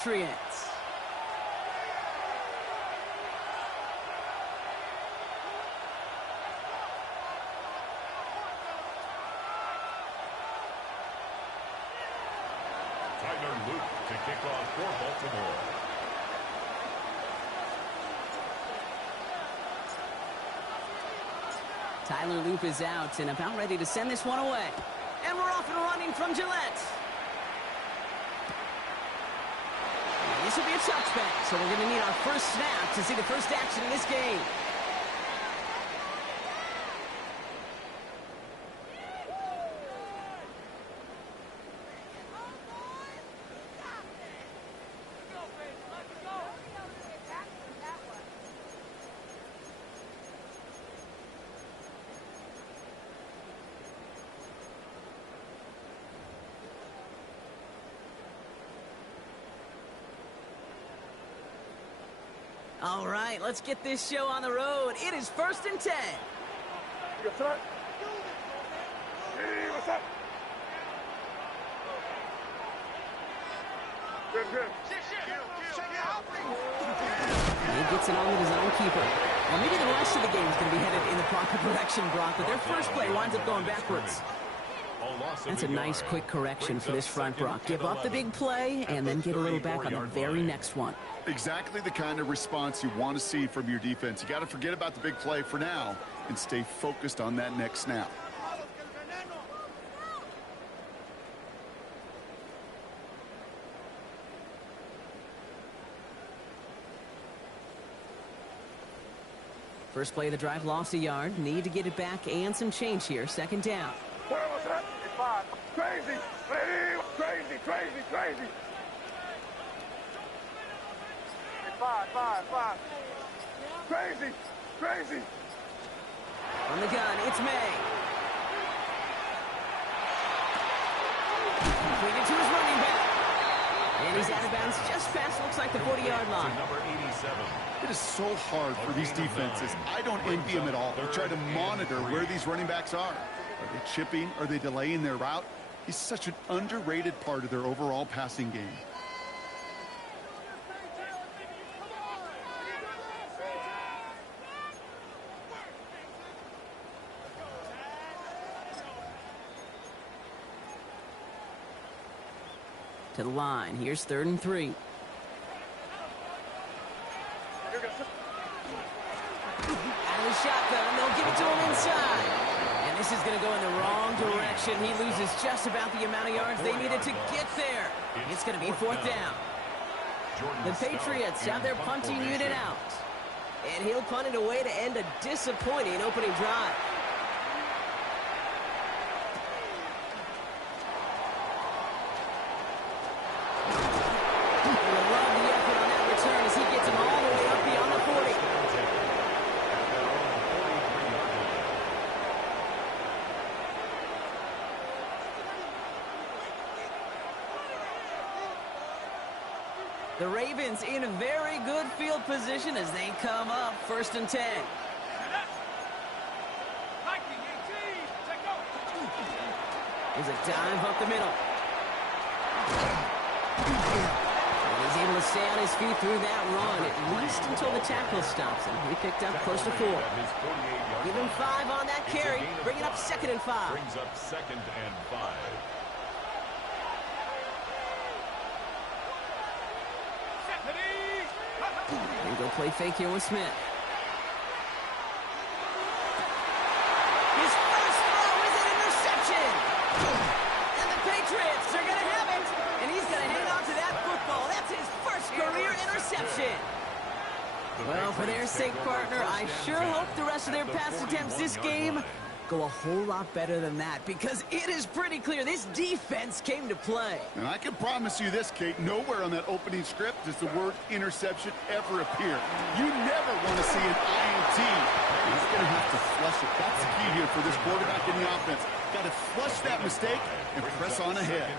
Patriots. Tyler Luke to kick off for Baltimore. Tyler Loop is out and about ready to send this one away. And we're off and running from Gillette. This will be a touchback, so we're going to need our first snap to see the first action in this game. All right, let's get this show on the road. It is 1st and 10. Yes, sir. Hey, what's up? Good, good. He gets it on the design keeper. Well, maybe the rest of the game is going to be headed in the proper direction, Brock, but their first play winds up going backwards. That's a nice, quick correction for this front, Brock. Give up the big play and then get a little back on the very next one. Exactly the kind of response you want to see from your defense. You got to forget about the big play for now and stay focused on that next snap. First play of the drive, lost a yard. Need to get it back and some change here. 2nd down. What's that? It's 5. Crazy. Hey, crazy, crazy, crazy. It's 5. Crazy, crazy. On the gun, it's May. Completed to his running back. And he's out of bounds just past, looks like the 40-yard line. Number 87. It is so hard for these defenses. I don't envy them at all. They try to monitor where these running backs are. Are they chipping? Are they delaying their route? He's such an underrated part of their overall passing game. To the line. Here's 3rd and 3. Out of the shotgun. They'll give it to him inside. And this is going to go in the wrong direction. He loses just about the amount of yards they needed to get there. It's going to be 4th down. The Patriots have their punting unit out. And he'll punt it away to end a disappointing opening drive. The Ravens in a very good field position as they come up 1st and 10. There's a dive up the middle. And he's able to stay on his feet through that run, at least until the tackle stops him. He picked up close to 4. Give him 5 on that carry. Bring it up 2nd and 5. Brings up 2nd and 5. And go play fake here with Smith. His first throw is an interception. And the Patriots are going to have it. And he's going to hang on to that football. That's his first career interception. Well, for their sake, partner, I sure hope the rest of their pass attempts this game go a whole lot better than that, because it is pretty clear this defense came to play. And I can promise you this, Kate, nowhere on that opening script does the word interception ever appear. You never want to see an INT. He's going to have to flush it. That's the key here for this quarterback in the offense. Got to flush that mistake and press on ahead.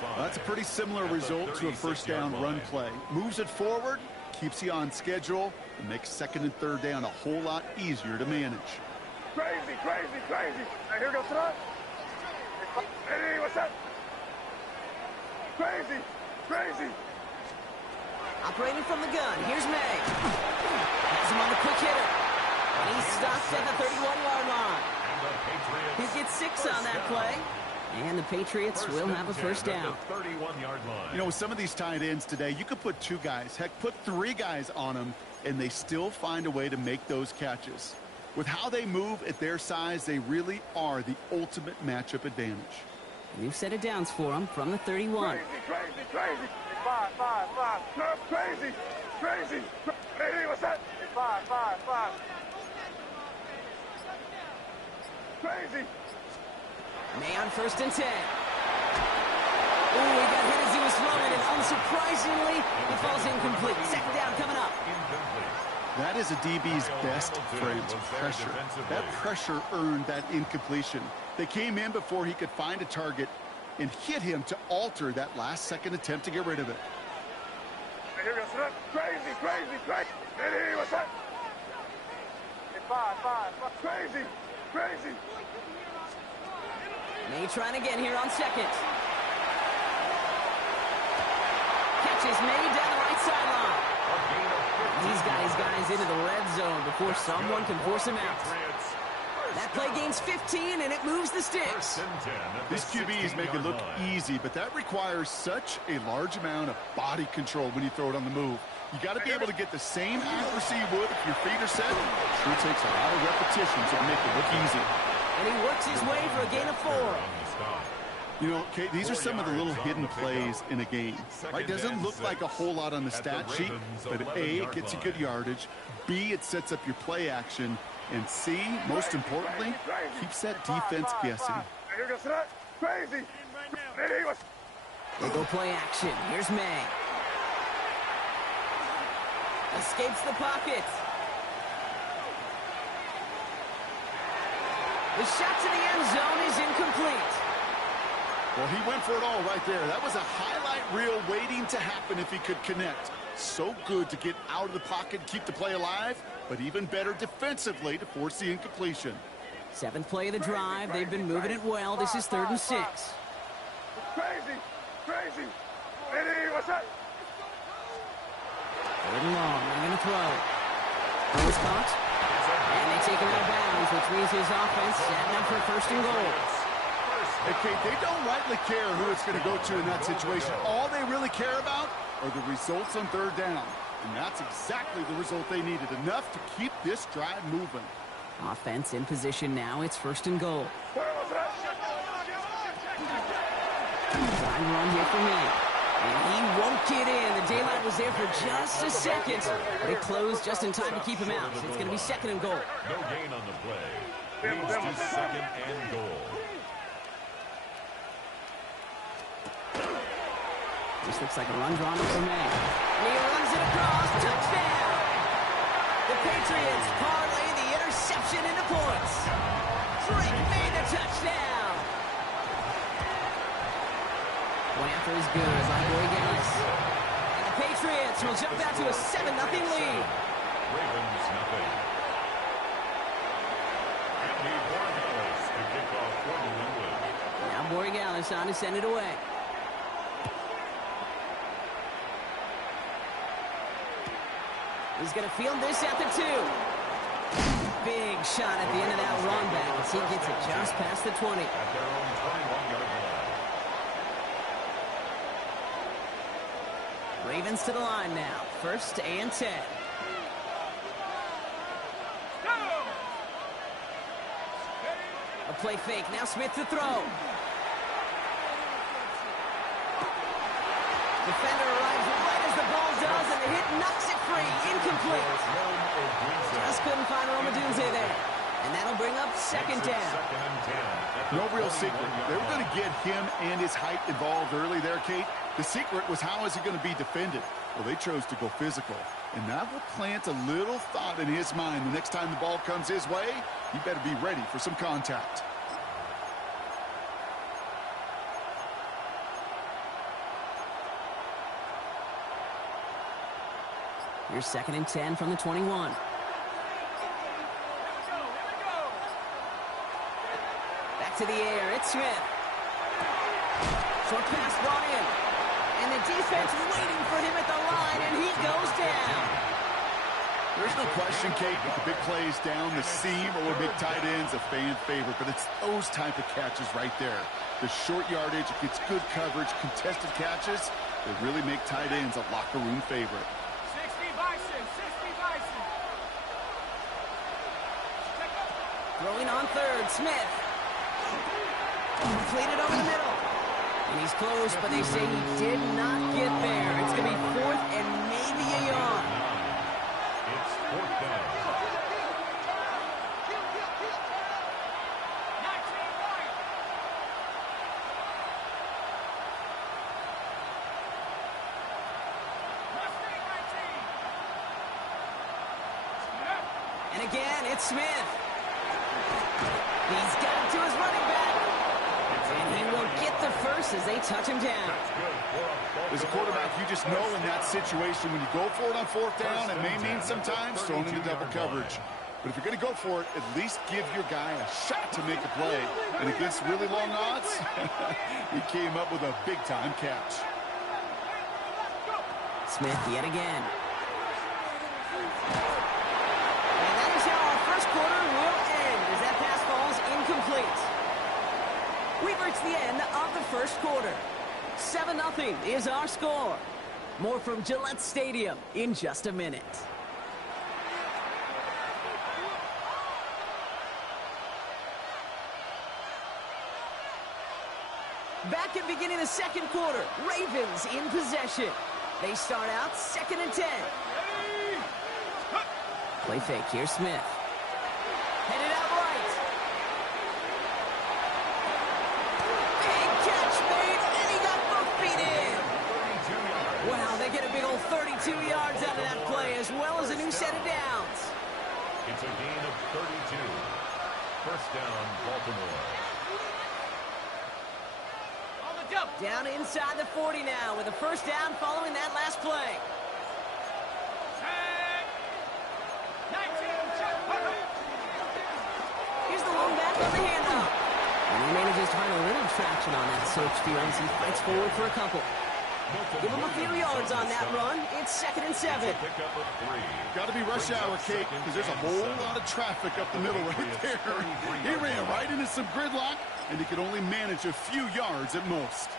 Well, that's a pretty similar result to a 1st down run play. Moves it forward, keeps you on schedule, and makes 2nd and 3rd down a whole lot easier to manage. Crazy, crazy, crazy. Now here goes front. Hey, what's up? Crazy, crazy. Operating from the gun, here's May. Has him on the quick hitter. And he's stopped at the 31-yard line. He gets 6 on that play. And the Patriots will have a first down. 31-yard line. You know, with some of these tight ends today, you could put 2 guys, heck, put 3 guys on them, and they still find a way to make those catches. With how they move at their size, they really are the ultimate matchup advantage. New set of downs for him from the 31. Crazy. 5. No, crazy. Hey, what's that? 5. Crazy. May on 1st and 10. Ooh, he got hit as he was throwing, and unsurprisingly, he falls incomplete. 2nd down coming up. That is a DB's best friend, pressure. That pressure earned that incompletion. They came in before he could find a target and hit him to alter that last-second attempt to get rid of it. Hey, here we go. Crazy. Hey, what's that? 5. Crazy. May trying again here on 2nd. Catches May down the right sideline. He's got his guys into the red zone before someone can force him out. That play gains 15, and it moves the sticks. These QBs make it look easy, but that requires such a large amount of body control when you throw it on the move. You got to be able to get the same accuracy you would if your feet are set. Sure takes a lot of repetitions to make it look easy. And he works his way for a gain of 4. You know, Kate, these are some of the little hidden plays in a game. Right? Doesn't look like a whole lot on the stat sheet, but A, it gets you good yardage. B, it sets up your play action. And C, most importantly, keeps that defense guessing. Hey, here we go. Crazy. Hey, what's... They go play action. Here's May. Escapes the pocket. The shot to the end zone is incomplete. Well, he went for it all right there. That was a highlight reel waiting to happen if he could connect. So good to get out of the pocket, keep the play alive, but even better defensively to force the incompletion. 7th play of the drive. They've been moving it well. This is 3rd and 6. Crazy. Hey, what's that? 3rd and long. They're going to throw. Throw is caught. And they take him out of bounds, which means his offense setting up for 1st and goal. Hey, Kate, they don't rightly care who it's going to go to in that situation. All they really care about are the results on 3rd down. And that's exactly the result they needed. Enough to keep this drive moving. Offense in position now. It's 1st and goal. Time run here for me. And he won't get in. The daylight was there for just a second. But it closed just in time to keep him out. So it's going to be 2nd and goal. No gain on the play. Leads to 2nd and goal. This looks like a run drawn up for May. And he runs it across. Touchdown! The Patriots parlay the interception into points. Drake made the touchdown. Point after is good by Boygalis. And the Patriots will jump out to a 7-0 lead. Ravens nothing. Andy Boygalis to kick off for New England. Now Boygalis on to send it away. He's going to field this at the 2. Big shot at the end of that run back as he gets it just past the 20. At their own 21-yard line. Ravens to the line now. 1st and 10. A play fake. Now Smith to throw. Defender arrives right as the ball does, and the hit knocks it free. Incomplete. Just couldn't find Romadunze there. And that'll bring up 2nd down. No real secret. They were going to get him and his height involved early there, Kate. The secret was how is he going to be defended? Well, they chose to go physical. And that will plant a little thought in his mind. The next time the ball comes his way, he better be ready for some contact. Here's 2nd and 10 from the 21. Back to the air. It's Smith. Short pass brought in. And the defense waiting for him at the line, and he's There's no question, Kate, that the big plays down the seam or big tight ends a fan favorite, but it's those type of catches right there. The short yardage, it gets good coverage, contested catches, they really make tight ends a locker room favorite. 60 Bison, 60 Bison. Throwing on third, Smith. Completed over the middle. And he's close, but they say he did not get there. It's going to be fourth and maybe a yard. It's fourth down. And again, it's Smith. He's got it to his running back. And he will get the first as they touch him down. As a quarterback, you just know in that situation when you go for it on fourth down, it may mean sometimes throwing into double coverage. But if you're going to go for it, at least give your guy a shot to make a play. And against really long odds, he came up with a big-time catch. Smith yet again. And that is how our first quarter will end as that pass falls incomplete. We've reached the end of the first quarter. 7-0 is our score. More from Gillette Stadium in just a minute. Back at beginning of the second quarter, Ravens in possession. They start out 2nd and 10. Play fake, here's Smith. Headed out right. Big catch made, and he got both feet in. Wow, they get a big old 32 yards out of that play, as well as a new set of downs. It's a gain of 32. First down, Baltimore. Down inside the 40 now with a first down following that last play. Here's the lone back on the handoff. And he manages to find a little traction on that search field as he fights forward for a couple. Give him a few yards on that run. It's 2nd and 7. Got to be rush hour, Kate, because there's a whole lot of traffic up the middle right there. He ran right into some gridlock, and he could only manage a few yards at most.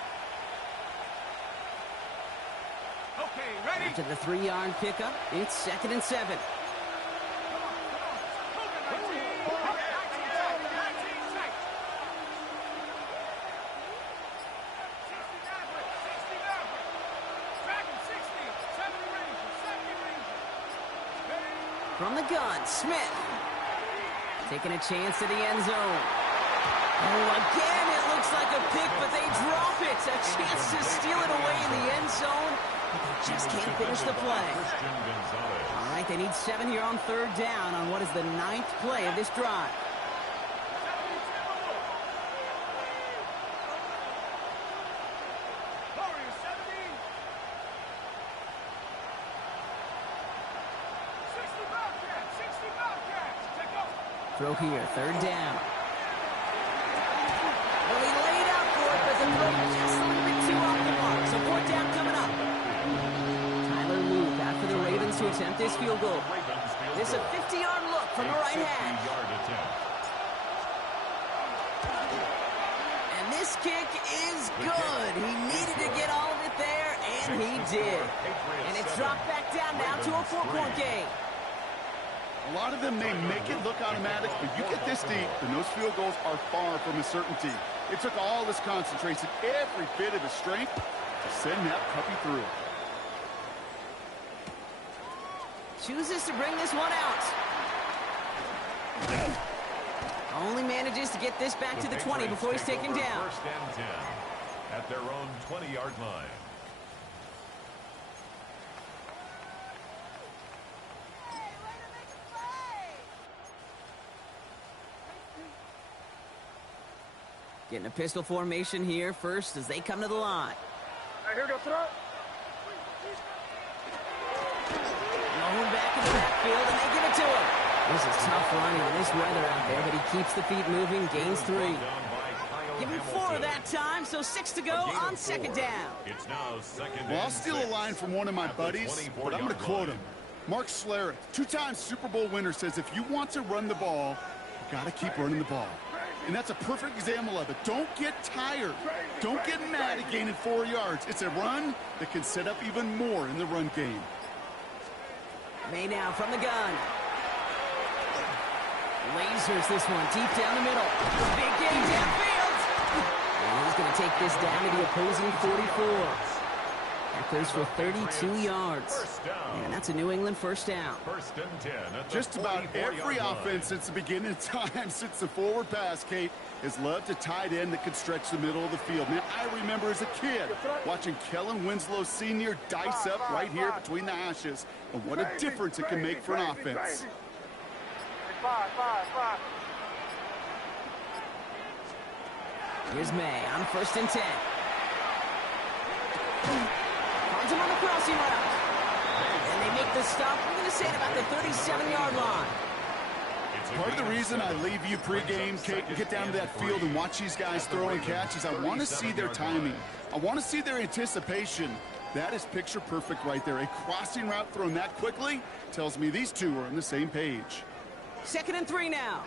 Okay, ready? After the 3-yard pickup, it's 2nd and 7. From the gun, Smith. Taking a chance to the end zone. Oh, again, it looks like a pick, but they drop it. A chance to steal it away in the end zone, but they just can't finish the play. All right, they need 7 here on 3rd down on what is the 9th play of this drive. Throw here, 3rd down. Well, he laid out for it, but the throw just a little bit too off the mark. So 4th down coming up. Tyler Luke after the Ravens to attempt this field goal. This a 50-yard look from the right hash. And this kick is good. He needed to get all of it there, and he did. And it's dropped back down now to a 4-point game. A lot of them may make it look automatic, but you get this deep, and those field goals are far from a certainty. It took all his concentration, every bit of his strength, to send that puppy through. Chooses to bring this one out. Only manages to get this back to the 20 before he's taken down. First and 10 at their own 20-yard line. Getting a pistol formation here first as they come to the line. Right, here we go, throw. Going back in the backfield, and they give it to him. This is tough running in this weather out there, but he keeps the feet moving, gains 3. Give him 4 that time, so 6 to go on 2nd down. It's now 2nd. Well, I'll steal a line from one of my buddies, but I'm going to quote him. Mark Schlereth, two-time Super Bowl winner, says if you want to run the ball, you got to keep running the ball. And that's a perfect example of it. Don't get tired. Don't get mad at gaining 4 yards. It's a run that can set up even more in the run game. May now from the gun. Lasers this one deep down the middle. Big game downfield. And he's going to take this down to the opposing 44. That goes for 32 yards. And that's a New England first down. First and 10. Just about every offense since the beginning of time, since the forward pass, Kate, has loved a tight end that could stretch the middle of the field. Man, I remember as a kid watching Kellen Winslow Sr. dice up right here between the hashes. And what a difference it can make for an offense. Here's May on first and 10. Finds him on the crossing route. And they make the stop, we're going to say, at about the 37-yard line. Part of the reason I leave you pregame, Kate, and get down to that field and watch these guys throw and catch is I want to see their timing. I want to see their anticipation. That is picture perfect right there. A crossing route thrown that quickly tells me these two are on the same page. 2nd and 3 now.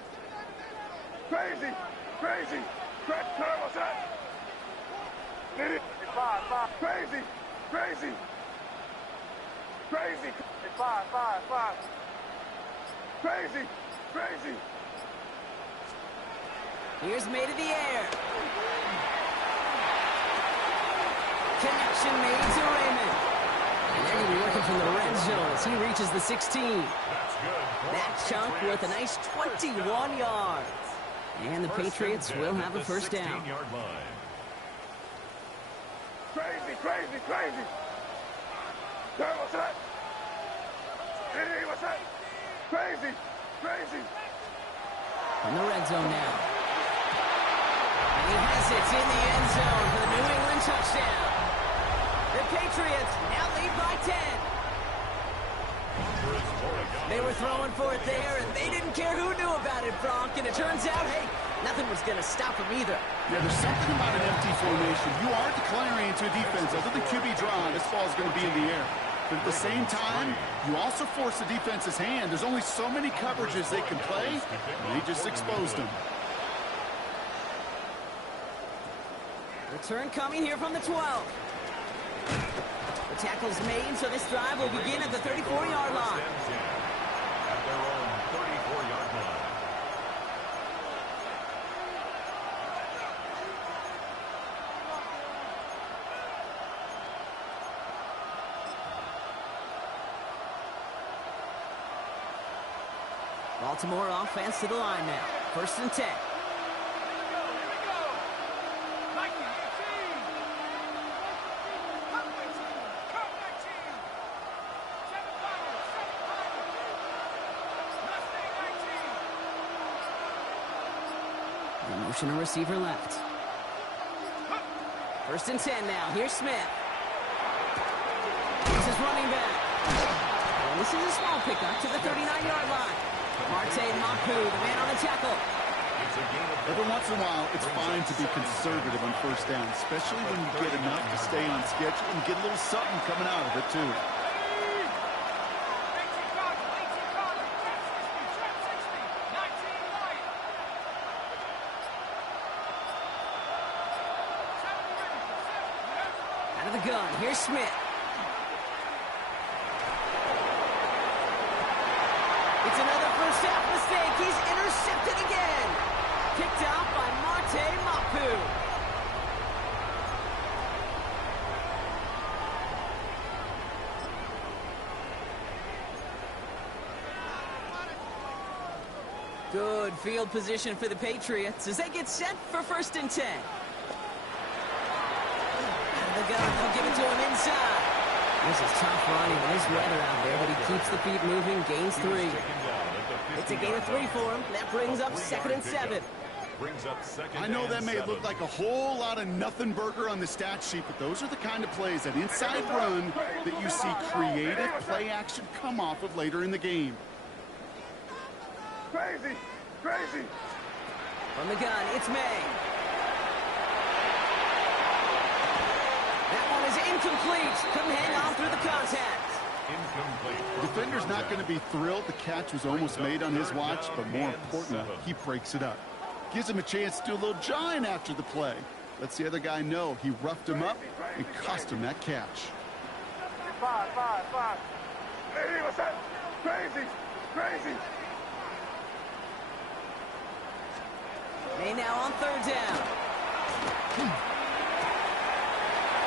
Crazy, crazy, terrible set. Crazy, crazy, crazy. Crazy, crazy. Here's May to the air. Connection made to Raymond. And they're going to be working from the red zone as he reaches the 16. That's good. That chunk worth a nice 21 yards. And the Patriots will have a first down. 16-yard line. Crazy, crazy, crazy. Terrible set. What's that? Crazy, crazy. In the red zone now. And he has it in the end zone for the New England touchdown. The Patriots now lead by 10. They were throwing for it there, and they didn't care who knew about it, Bronk. And it turns out, hey, nothing was going to stop them either. Yeah, there's something about an empty formation. You are declaring into a defense. Other than QB draw, this ball is going to be in the air. But at the same time, you also force the defense's hand. There's only so many coverages they can play, and they just exposed them. Return coming here from the 12. The tackle's made, so this drive will begin at the 34-yard line. At their own 34-yard line. Baltimore offense to the line now. 1st and 10. Motion a receiver left. 1st and 10 now. Here's Smith. Here's his running back. And this is a small pickup to the 39-yard line. Marte Mapu, the man on the tackle. Every once in a while, it's fine to be conservative on first down, especially when you get enough to stay on schedule and get a little something coming out of it, too. Out of the gun, here's Smith. It's another first half mistake. He's intercepted again. Picked out by Marte Mapu. Good field position for the Patriots as they get set for 1st and 10. Out of the gun, they'll give it to him inside. This is tough running. There's weather out there, but he keeps the feet moving, gains 3. It's a gain of 3 for him. That brings up 2nd and 7. I know that may look like a whole lot of nothing burger on the stat sheet, but those are the kind of plays, that inside run, that you see creative play action come off of later in the game. Crazy, crazy. From the gun, it's May. That one is incomplete. Couldn't hang on through the contact. Incomplete. Defender's not going to be thrilled the catch was almost made on his watch, but more importantly, he breaks it up. Gives him a chance to do a little jawing after the play. Lets the other guy know he roughed him up and cost him that catch. Five. Hey, what's that? Crazy. May now on third down.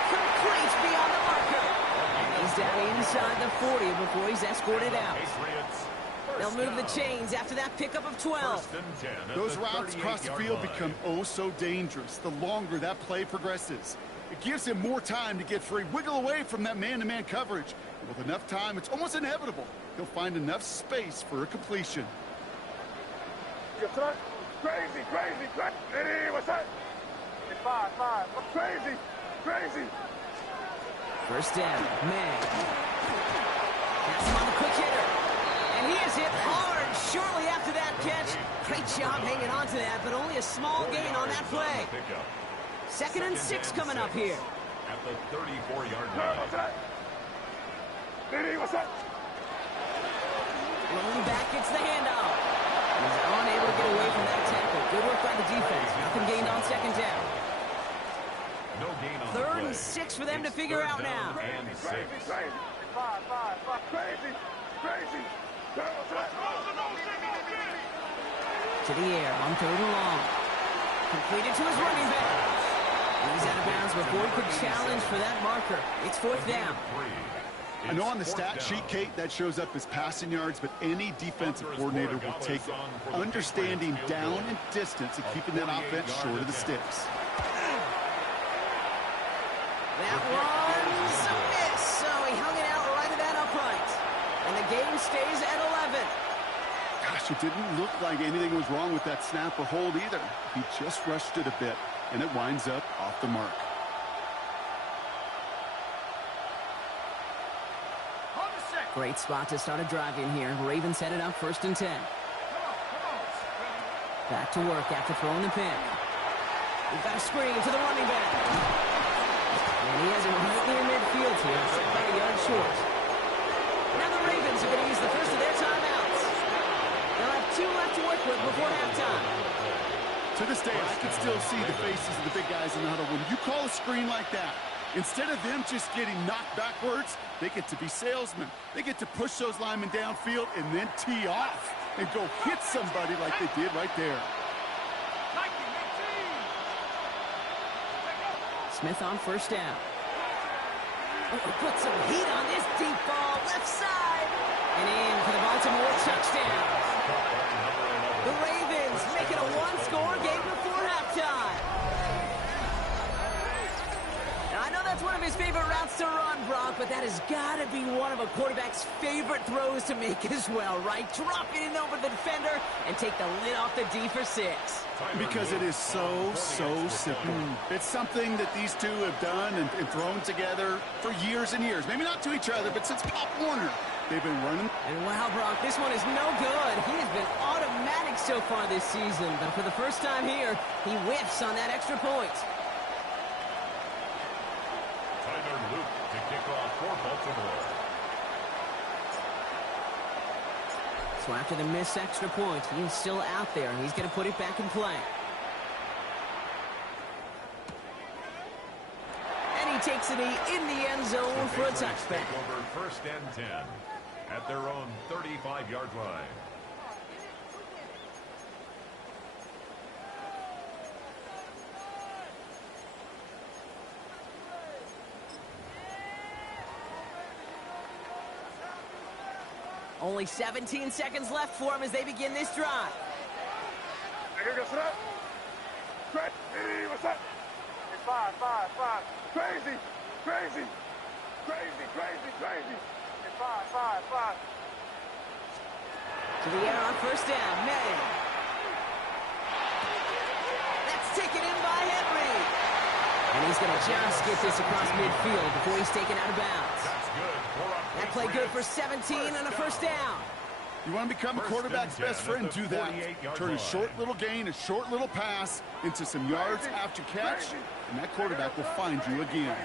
Complete beyond the marker. And he's down inside the 40 before he's escorted out. They'll move the chains after that pickup of 12. Those routes across the field become oh so dangerous the longer that play progresses. It gives him more time to get free, wiggle away from that man-to-man coverage. And with enough time, it's almost inevitable. He'll find enough space for a completion. Crazy. Hey, what's that? Five. Crazy. First down, man. That's him on the quick hitter. And he is hit hard shortly after that catch. Great job hanging on to that, but only a small gain on that play. Second and 6 coming up here. At the 34-yard What's line. that? Hey, what's that? Rolling back gets the handoff. He's unable to get away from that tackle. Good work by the defense. Nothing gained on second down. No gain on Third the and play. 6 for them to figure Third out down now. and 6. Five. Crazy. What's that? To the air on third and long. Completed to his running back. He's out of bounds before he could challenge for that marker. It's fourth down. I know on the stat sheet, Kate, that shows up as passing yards, but any defensive coordinator will take it. Understanding down and distance and keeping that offense short of the sticks. That one's a miss, so he hung it out right at that upright. And the game stays at 11. Gosh, it didn't look like anything was wrong with that snap or hold either. He just rushed it a bit, and it winds up off the mark. Great spot to start a drive in here. Ravens headed up first and 10. Back to work after throwing the pick. We've got a screen to the running back. And he has it right near midfield here, set by a yard short. Now the Ravens are going to use the first of their timeouts. They'll have 2 left to work with before halftime. To this day, I can still see the faces of the big guys in the huddle. When you call a screen like that, instead of them just getting knocked backwards, they get to be salesmen. They get to push those linemen downfield and then tee off and go hit somebody like they did right there. Smith on first down. Oh, put some heat on this deep ball, left side. And in for the Baltimore touchdown. The Ravens making a one-score game before halftime. Now, I know that's one of his favorite routes to run, Brock, but that has got to be one of a quarterback's favorite throws to make as well, right? Drop it in over the defender and take the lid off the D for 6. Because it is so simple. It's something that these two have done and thrown together for years and years. Maybe not to each other, but since Pop Warner. They've been running. And wow, Brock, this one is no good. He has been automatic so far this season, but for the first time here, he whiffs on that extra point. Tyler Luke to kick off for Baltimore. So after the missed extra point, he is still out there, and he's going to put it back in play. And he takes it in the end zone for a touchback. Take over first and 10 at their own 35-yard line. Only 17 seconds left for him as they begin this drive. What's that? Hey, what's that? Five. Crazy. Five. To the air on first down, May. That's taken in by Henry. And he's going to just get this across midfield before he's taken out of bounds. That's good. That play good for 17 and a first down. You want to become a quarterback's best friend, do that. Turn a short little gain, a short little pass into some yards after catch, and that quarterback will find you again.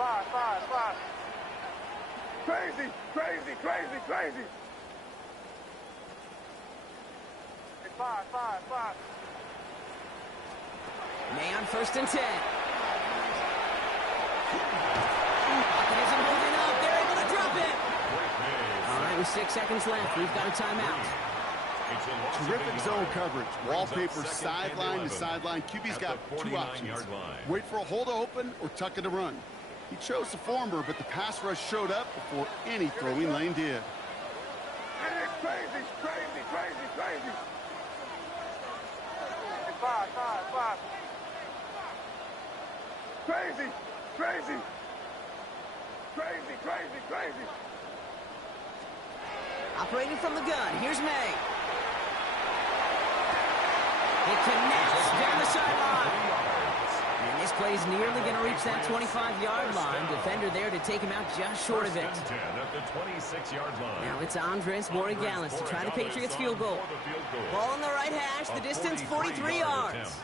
Five. Crazy. Five. May on 1st and 10. Pocket isn't holding up. They're able to drop it. All right, with 6 seconds left, we've got a timeout. Terrific zone coverage. Wallpaper sideline to sideline. QB's got two options. Wait for a hole to open or tuck it to run. He chose the former, but the pass rush showed up before any throwing lane did. Crazy. Five. Crazy. Operating from the gun, here's May. It connects down the sideline. And this play is nearly going to reach that 25-yard line. Defender there to take him out just short of it. At the 26-yard line. Now it's Andres Borregales to try the Patriots field goal. Ball on the right hash, the distance 43 yards.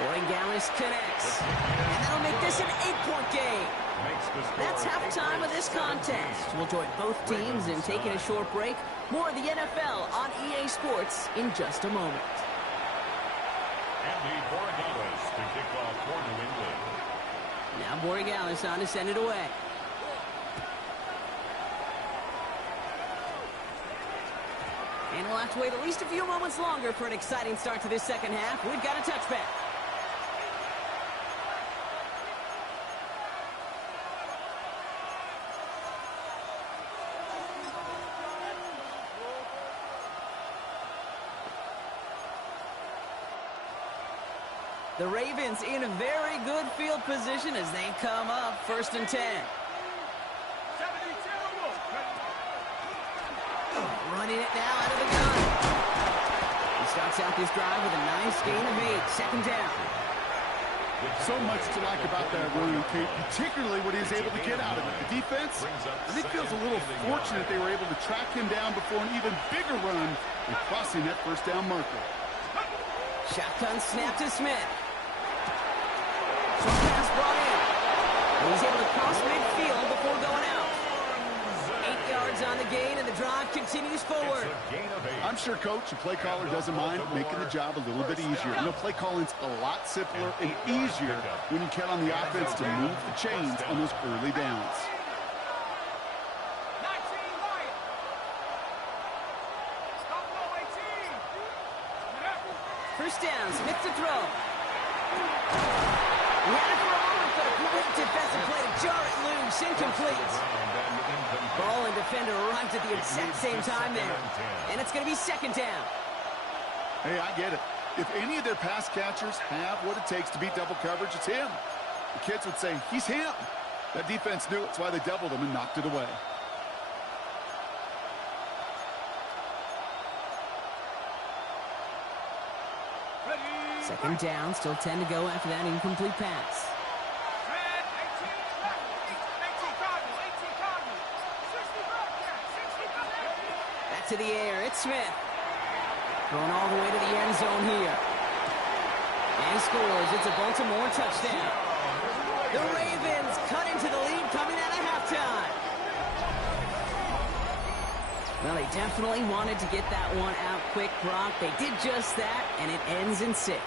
Borregales connects. And that'll make this an 8-point game. That's halftime of this contest. We'll join both teams in taking a short break. More of the NFL on EA Sports in just a moment. Andy Borregales to kick off for New England. Now Borregales on to send it away. And we'll have to wait at least a few moments longer for an exciting start to this second half. We've got a touchback. The Ravens in a very good field position as they come up 1st and 10. 72. Running it now out of the gun. He starts out this drive with a nice gain of 8. 2nd down. So much to like about that run, Kate, particularly what he was able to get out of it. The defense, I think, feels a little fortunate they were able to track him down before an even bigger run and crossing that 1st down marker. Shotgun snap to Smith. Short pass brought in. And he's able to cross midfield before going out. 8 yards on the gain, and the drive continues forward. I'm sure Coach, the play caller, doesn't mind making the job a little bit easier. You know, play calling's a lot simpler and easier when you count on the offense to move the chains on those early downs. 19 Lions. Stop low 18. 1st down, Smith to throw. He had it for a moment, but a great defensive play to jar it loose. Incomplete. Ball and defender arrived at the exact same time there. And it's going to be 2nd down. Hey, I get it. If any of their pass catchers have what it takes to beat double coverage, it's him. The kids would say, he's him. That defense knew it. That's why they doubled him and knocked it away. Second down, still 10 to go after that incomplete pass. Back to the air, it's Smith. Going all the way to the end zone here. And he scores. It's a Baltimore touchdown. The Ravens cut into the lead coming out of halftime. Well, they definitely wanted to get that one out quick, Brock. They did just that, and it ends in 6.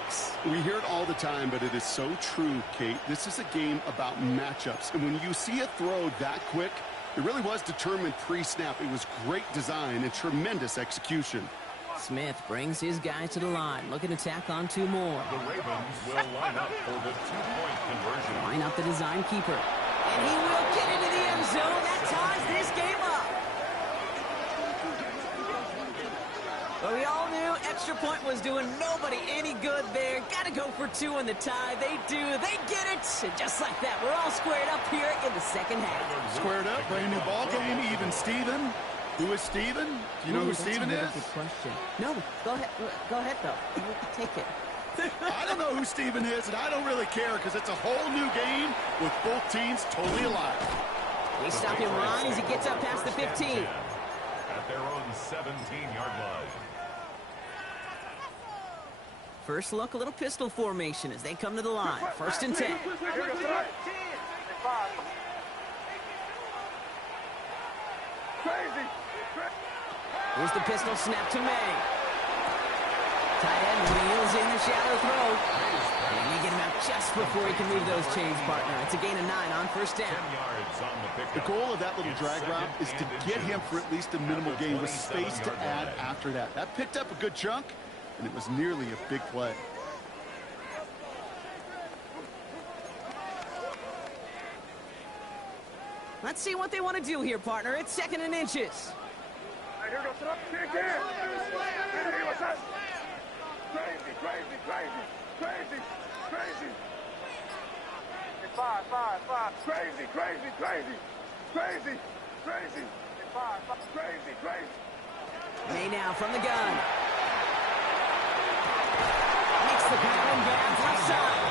We hear it all the time, but it is so true, Kate. This is a game about matchups. And when you see a throw that quick, it really was determined pre-snap. It was great design and tremendous execution. Smith brings his guys to the line, looking to tack on 2 more. The Ravens will line up for the 2-point conversion. Line up the design keeper. And he will get into the end zone. That ties this game up. But we all knew extra point was doing nobody any good there. Got to go for 2 in the tie. They do. They get it. And just like that, we're all squared up here in the second half. Squared up, brand new ball game, even Steven. Who is Steven? Do you know who Steven is? That's a good question. No, go ahead. Go ahead, though. Take it. I don't know who Steven is, and I don't really care because it's a whole new game with both teams totally alive. They stop him run as he gets up past the 15. At their own 17-yard line. First look, a little pistol formation as they come to the line. 1st and 10. Here's the pistol snap to May. Tight end wheels in the shallow throw. And you get him out just before he can move those chains, partner. It's a gain of 9 on 1st down. The goal of that little drag route is to get him for at least a minimal gain with space to add after that. That picked up a good chunk, and it was nearly a big play. Let's see what they want to do here, partner. It's 2nd and inches. Here goes it up. Crazy, crazy, crazy, crazy, crazy. Five. Crazy, crazy, crazy, crazy, crazy. Five. Crazy, crazy. May now from the gun. Makes the pattern back left side.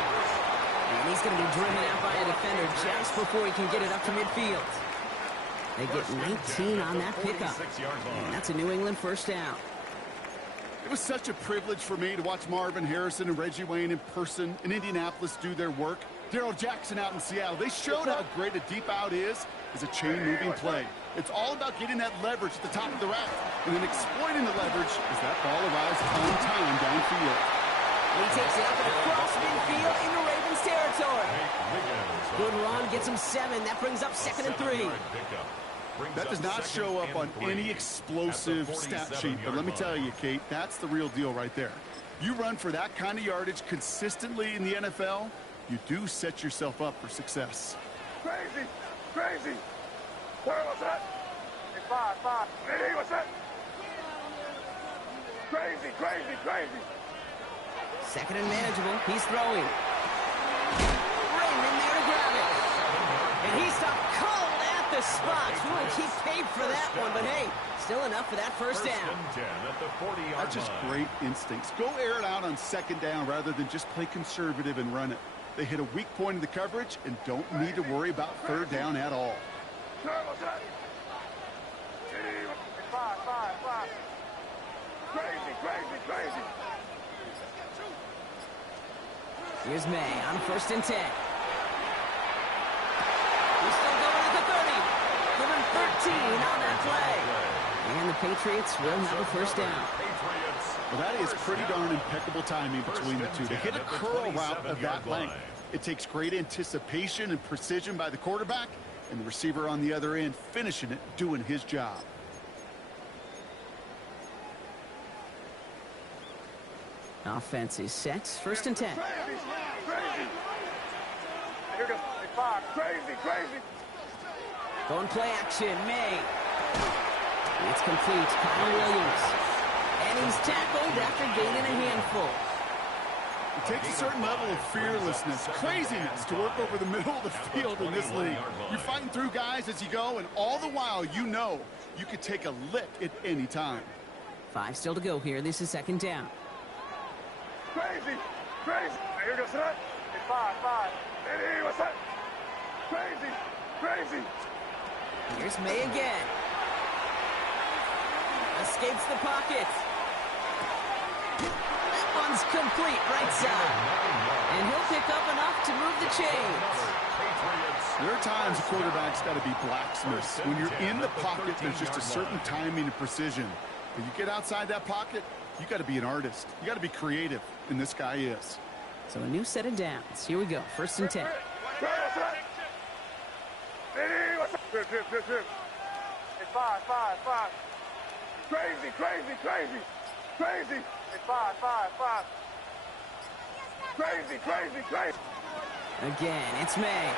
And he's going to be driven out by a defender just before he can get it up to midfield. They get 19 on that pickup. And that's a New England 1st down. It was such a privilege for me to watch Marvin Harrison and Reggie Wayne in person in Indianapolis do their work. Darrell Jackson out in Seattle. They showed how great a deep out is as a chain-moving play. It's all about getting that leverage at the top of the route and then exploiting the leverage as that ball arrives on time downfield. He takes it up and across midfield into Ravens territory. Good run, gets him 7. That brings up 2nd and 3. That does not show up on any explosive stat sheet, but let me tell you, Kate, that's the real deal right there. You run for that kind of yardage consistently in the NFL, you do set yourself up for success. Crazy, crazy. What's that? Five. Hey, what's that? Crazy, crazy, crazy. 2nd and manageable. He's throwing. Raymond there to grab it. And he stopped cold at the spot. He paid for that one, but hey, still enough for that 1st down. That's just great instincts. Go air it out on 2nd down rather than just play conservative and run it. They hit a weak point in the coverage and don't need to worry about 3rd down at all. Five. Crazy, crazy. Here's May on 1st and 10. He's still going at the 30. Give him 13 on that play. And the Patriots will have a 1st down. Well, that is pretty darn impeccable timing between the two. To hit a curl route of that length, it takes great anticipation and precision by the quarterback, and the receiver on the other end finishing it, doing his job. Offense is set. 1st and 10. Crazy. Here goes 5. Crazy. Going play action. May. It's complete. Kyle Williams. And he's tackled after gaining a handful. It takes a certain level of fearlessness, craziness to work over the middle of the field in this league. You're fighting through guys as you go, and all the while you know you could take a lick at any time. 5 still to go here. This is 2nd down. Crazy. Here goes that. Five. Hey, what's that? Crazy. Here's May again. Escapes the pocket. That one's complete right side. And he'll pick up enough to move the chains. There are times a quarterback's got to be blacksmiths. When you're in the pocket, there's just a certain timing and precision. When you get outside that pocket, you got to be an artist. You got to be creative, and this guy is. So a new set of downs. Here we go. 1st and 10. Hey, what's up? Good. Five. Crazy. Five. Crazy. Again, it's May.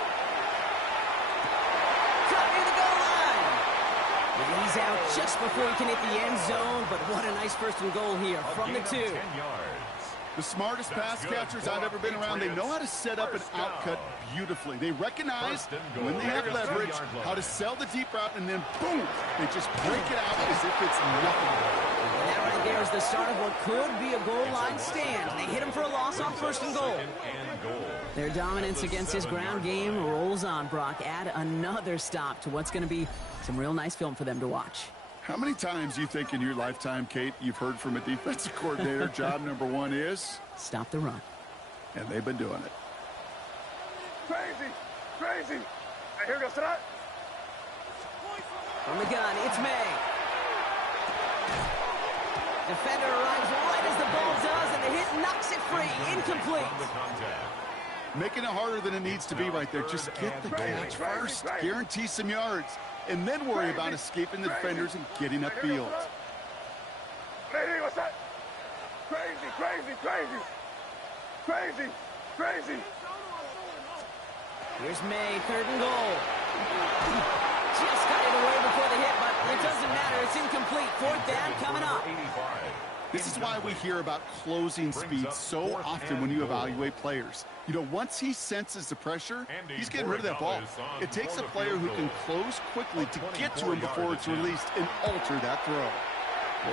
Cut near the goal line. And he's out just before he can hit the end zone, but what a nice 1st and goal here from the 2. The smartest pass catchers I've ever been around, they know how to set up an outcut beautifully. They recognize when they have leverage, how to sell the deep route, and then boom, they just break it out as if it's nothing. And that right there is the start of what could be a goal line stand. They hit him for a loss on 1st and goal. Their dominance against his ground game rolls on, Brock. Add another stop to what's going to be some real nice film for them to watch. How many times you think in your lifetime, Kate, you've heard from a defensive coordinator, job number one is? Stop the run. And they've been doing it. Crazy, crazy. Hey, here goes tonight. From the gun, it's May. Defender arrives right as the ball does, and the hit knocks it free. Incomplete. Making it harder than it needs to be right there. Just get the catch first. Guarantee some yards. And then worry about escaping the defenders and getting upfield. Hey, what's that? Crazy, crazy, crazy. Crazy, crazy. Here's May, 3rd and goal. Just got it away before the hit, but it doesn't matter. It's incomplete. 4th down coming up. This is why we hear about closing speed so often when you evaluate players. You know, once he senses the pressure, he's getting rid of that ball. It takes a player who can close quickly to get to him before it's released and alter that throw.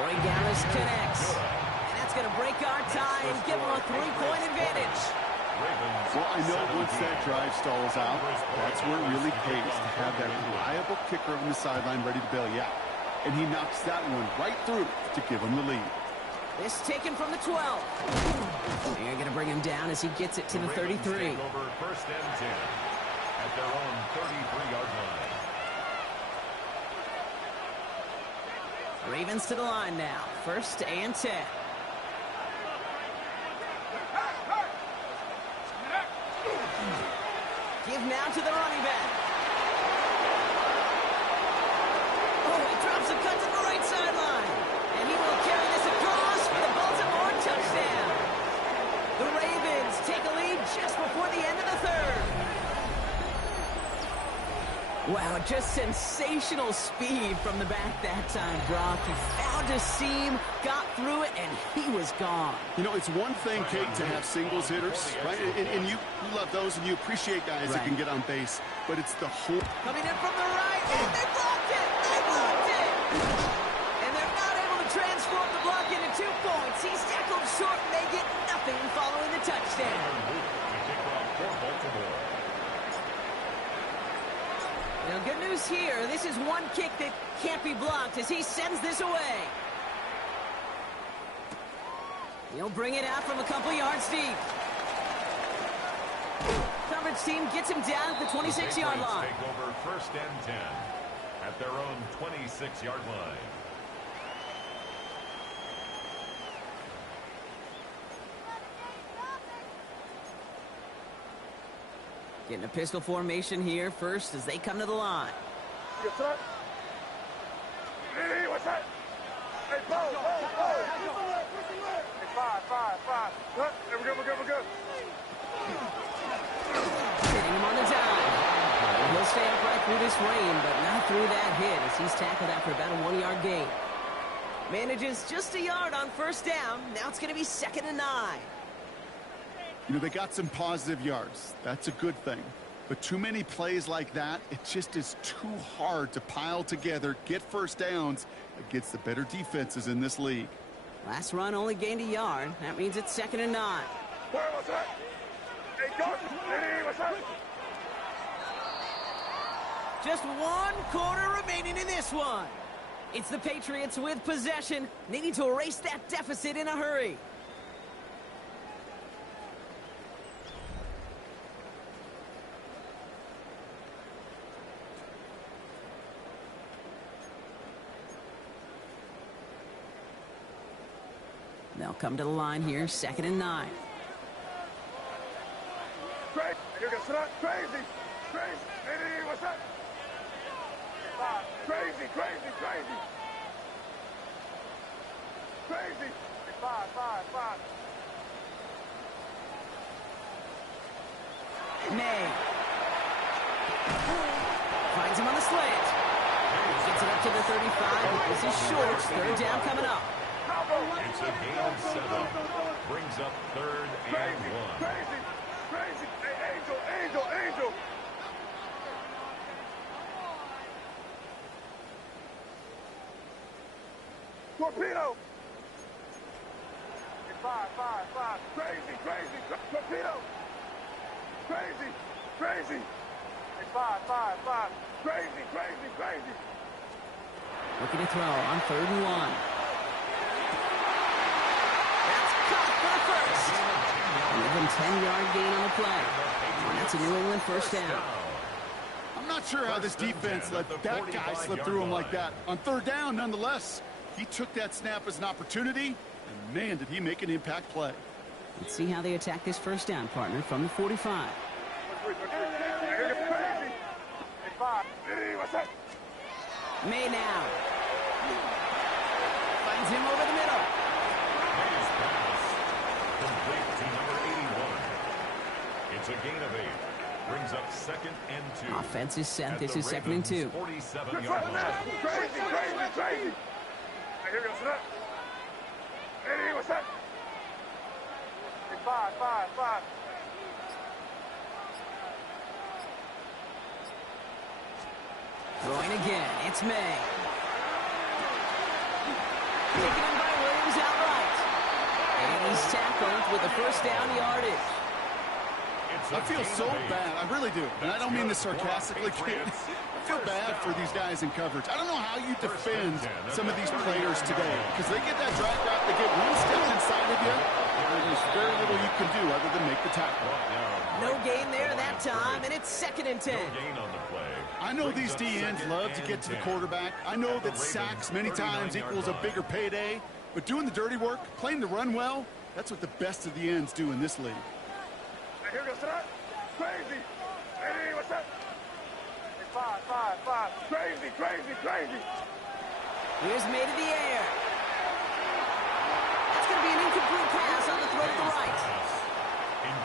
Roy Gallis connects. And that's going to break our tie and give him a 3-point advantage. Well, I know once that drive stalls out, that's where it really pays to have that reliable kicker on the sideline ready to bail you out. And he knocks that one right through to give him the lead. This taken from the 12. They're going to bring him down as he gets it to the 33. Over 1st and 10 at their own 33-yard line. Ravens to the line now. 1st and 10. Give now to the running back. Oh, he drops a cut to the right sideline. And he will carry this across for the Baltimore touchdown. The Ravens take a lead just before the end of the 3rd. Wow, just sensational speed from the back that time, Brock. He found a seam, got through it, and he was gone. You know, it's one thing, Kate, to have singles hitters, right? And you love those, and you appreciate guys that can get on base. But it's the whole... Coming in from the right, and they blocked it! They blocked it! And they're not able to transform the block into 2 points. He's tackled short, and they get nothing following the touchdown. Now, good news here. This is one kick that can't be blocked as he sends this away. He'll bring it out from a couple yards deep. Coverage team gets him down at the 26-yard line. Take over 1st and 10 at their own 26-yard line. Getting a pistol formation here first as they come to the line. Yes, sir. Hey, what's that? Hey, Bo. Hey, five. Huh? Hey, we're good. Hitting him on the dive. And he'll stay upright through this rain, but not through that hit as he's tackled after about a 1-yard gain. Manages just a yard on 1st down. Now it's going to be 2nd and 9. You know, they got some positive yards. That's a good thing. But too many plays like that, it just is too hard to pile together, get 1st downs against the better defenses in this league. Last run only gained a yard. That means it's 2nd and 9. What's that? Hey, go. Hey, what's that? Just 1 quarter remaining in this one. It's the Patriots with possession, needing to erase that deficit in a hurry. They'll come to the line here, 2nd and 9. Crazy. Here goes tonight. Crazy. Hey, what's that? Crazy. Hey, five. May. Finds him on the slant. Gets it up to the 35. This is short. 3rd down coming up. It's a game 7. Brings up 3rd and 1. Crazy. Hey, Angel. Torpedo. Hey, five. Crazy. Torpedo. Crazy. Hey, five. Crazy. Looking to throw on 3rd and 1. That's caught for the first. An even 10-yard gain on the play. And that's a New England first down. I'm not sure how this defense let that guy slip through him like that. On 3rd down, nonetheless, he took that snap as an opportunity, and man, did he make an impact play. Let's see how they attack this first down, partner, from the 45. May now. Finds him over the middle. His pass complete to number 81. It's a gain of 8. Brings up 2nd and 2. Offense is set. This is 2nd and 2. 47-yard line. Crazy. Here we go, sit up. Hey, what's up? Hey, 5. Throwing again. It's May. Taken in by Williams outright. And he's tackled with a first down yardage. I feel so bad. I really do. And I don't mean this sarcastically, kid. I feel bad for these guys in coverage. I don't know how you defend some of these players today because they get that drag route, they get one step inside of you, and there's very little you can do other than make the tackle. No gain there that time, and it's 2nd and 10. I know these DNs love to get to the quarterback. I know that sacks many times equals a bigger payday, but doing the dirty work, playing the run well, that's what the best of the ends do in this league. Here we go, sit up. Crazy. Hey, what's up? Hey, 5. Crazy. Here's May to the air. That's going to be an incomplete pass on the throw to the right.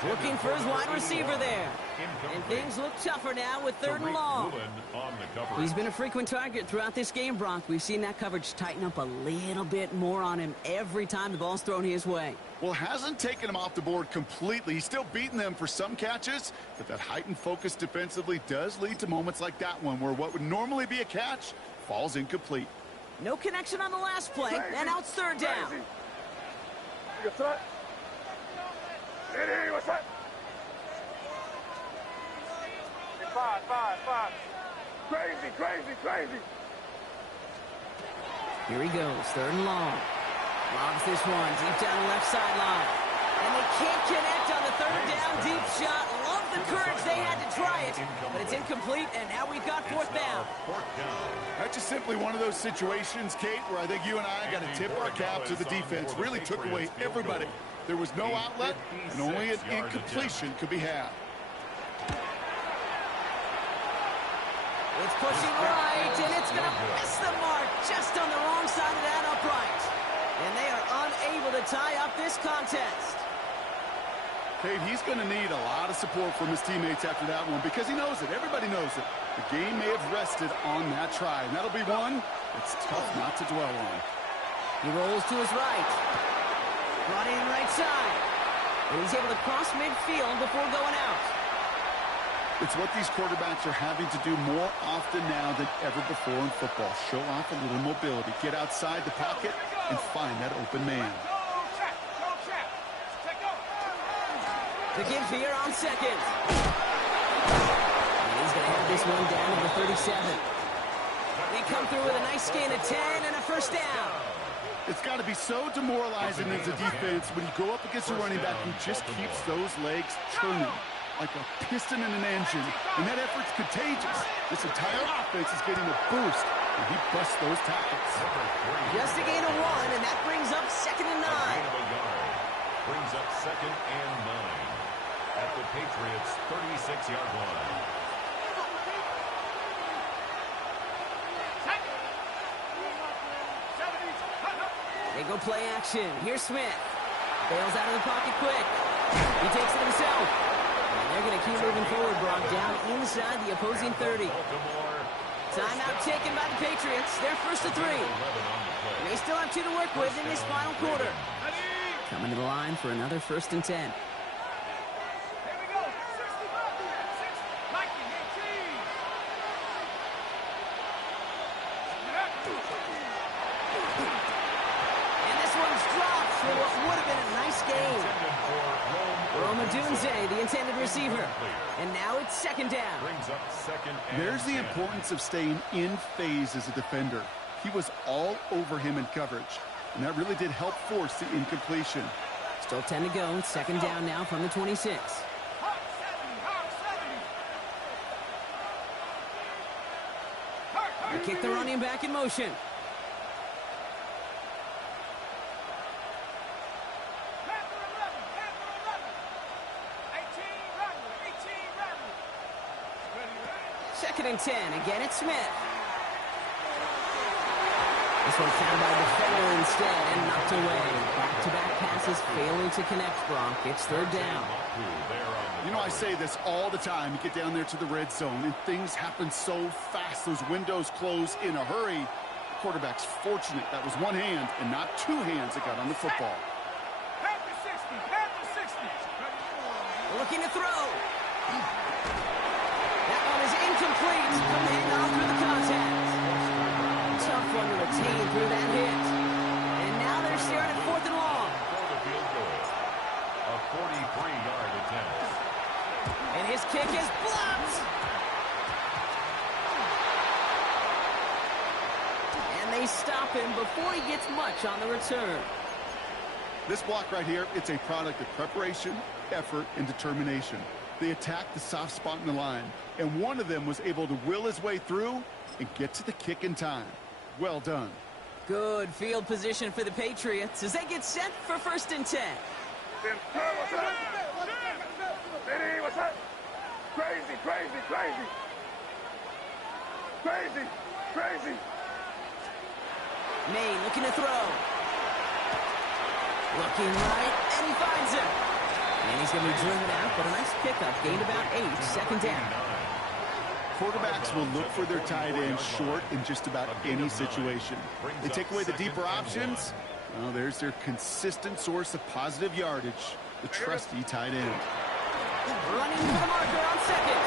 Looking for his wide receiver there. And things look tougher now with 3rd and long. He's been a frequent target throughout this game, Brock. We've seen that coverage tighten up a little bit more on him every time the ball's thrown his way. Well, hasn't taken him off the board completely. He's still beating them for some catches, but that heightened focus defensively does lead to moments like that one where what would normally be a catch falls incomplete. No connection on the last play, and now it's 3rd down. You got that? Hey, what's up? Hey, 5. Crazy. Here he goes, 3rd and long. Lobs this one deep down the left sideline. And they can't connect on the 3rd down deep shot. Love the courage they had to try it, but it's incomplete, and now we've got 4th down. That's just simply one of those situations, Kate, where I think you and I got to tip our cap to the defense. Really took away everybody. There was no outlet, and only an incompletion could be had. It's pushing right, and it's going to miss the mark just on the wrong side of that upright. And they are unable to tie up this contest. Kate, he's going to need a lot of support from his teammates after that one because he knows it. Everybody knows it. The game may have rested on that try, and that'll be one that's tough not to dwell on. He rolls to his right. Brought in right side. And he's able to cross midfield before going out. It's what these quarterbacks are having to do more often now than ever before in football. Show off a little mobility. Get outside the pocket and find that open man. The give here on 2nd. And he's going to have this one down to the 37. They come through with a nice gain of 10 and a first down. It's got to be so demoralizing as a defense when you go up against a running back who just keeps those legs turning like a piston in an engine, and that effort's contagious. This entire offense is getting a boost, and he busts those tackles. Just a gain of 1, and that brings up 2nd and 9. Brings up 2nd and 9 at the Patriots' 36-yard line. They go play action. Here's Smith. Bails out of the pocket quick. He takes it himself. And they're going to keep moving forward, Brock, down inside the opposing 30. Timeout taken by the Patriots. They're 1st and 3. They still have 2 to work with in this final quarter. Coming to the line for another 1st and 10. The intended receiver. And now it's 2nd down. Brings up 2nd and There's the 10. importance of staying in phase as a defender. He was all over him in coverage, and that really did help force the incompletion. Still 10 to go. Second down now from the 26. They kick the running back in motion. Second and 10. Again, it's Smith. This one found by the defender instead and knocked away. Back-to-back passes failing to connect, Brock. It's third down. You know, I say this all the time. You get down there to the red zone, and things happen so fast. Those windows close in a hurry. The quarterback's fortunate that was one hand and not two hands that got on the football. Looking to throw. That one is incomplete. From the handoff through the contact. Tough one to retain through that hit. And now they're staring at 4th and long. A 43-yard attempt. And his kick is blocked. And they stop him before he gets much on the return. This block right here, it's a product of preparation, effort, and determination. They attacked the soft spot in the line, and one of them was able to will his way through and get to the kick in time. Well done. Good field position for the Patriots as they get set for 1st and 10. What's up? Eddie, what's up? Crazy, crazy, crazy. Crazy, crazy. May looking to throw. Looking right, and he finds him. And he's going to be driven out, but a nice pickup. Gained about 8, second down. Quarterbacks will look for their tight end short in just about any situation. They take away the deeper options. Well, there's their consistent source of positive yardage, the trusty tight end. Running for the marker on second.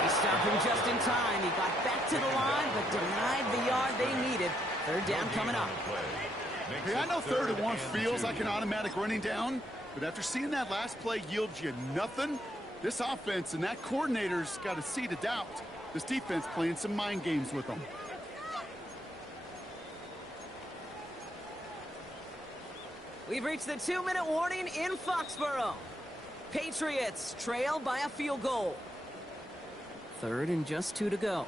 They stopped him just in time. He got back to the line, but denied the yard they needed. Third down coming up. Hey, I know 3rd and 1 feels like an automatic running down, but after seeing that last play yield you nothing, this offense and that coordinator's got a seed of doubt. This defense playing some mind games with them. We've reached the 2-minute warning in Foxborough. Patriots trail by a field goal. 3rd and just 2 to go.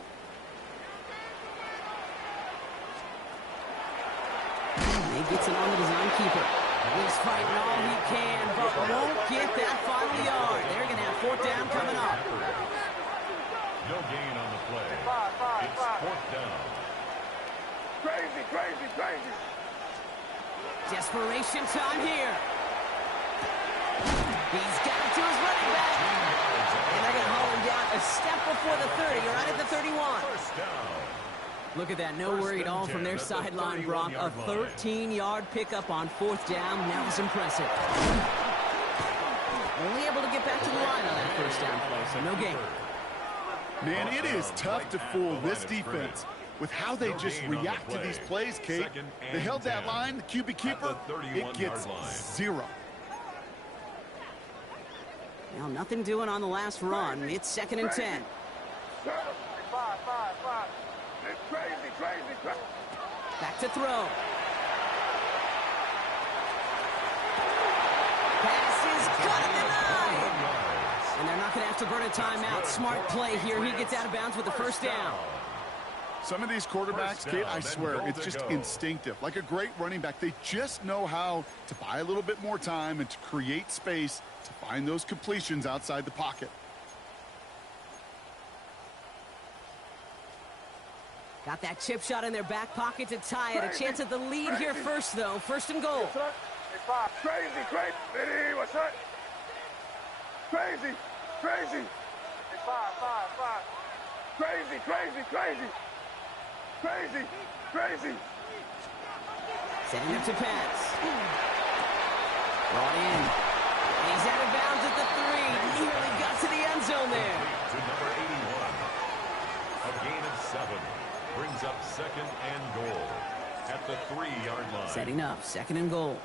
He gets it on the design keeper. He's fighting all he can, but won't get that final yard. They're going to have 4th down coming up. No gain on the play. It's 4th down. Crazy, crazy, crazy. Desperation time here. He's got it to his running back. And they're going to haul him down a step before the 30, right at the 31. First down. Look at that, no worry at all from their sideline, Brock. A 13-yard pickup on 4th down. That was impressive. Only able to get back to the line on that 1st down play, so no gain. Man, it is tough to fool this defense with how they just react to these plays, Kate. They held that line, the QB keeper, it gets 0. Now, nothing doing on the last run. It's 2nd and 10. Five. It's crazy, crazy, crazy. Back to throw. Pass is cut and denied. And they're not going to have to burn a timeout. Smart play here. He gets out of bounds with the 1st down. Some of these quarterbacks, Kate, I swear, it's just instinctive. Like a great running back, they just know how to buy a little bit more time and to create space to find those completions outside the pocket. Got that chip shot in their back pocket to tie it. A chance at the lead here first, though. 1st and goal. Crazy, crazy. Eddie, what's up? Crazy, crazy. Five. Crazy, crazy, crazy. Crazy, crazy. Setting up to pass. Brought in. And he's out of bounds at the 3. Nearly got to the end zone there. To number 81. A gain of 7. Brings up 2nd and goal at the 3-yard line. Setting up, 2nd and goal.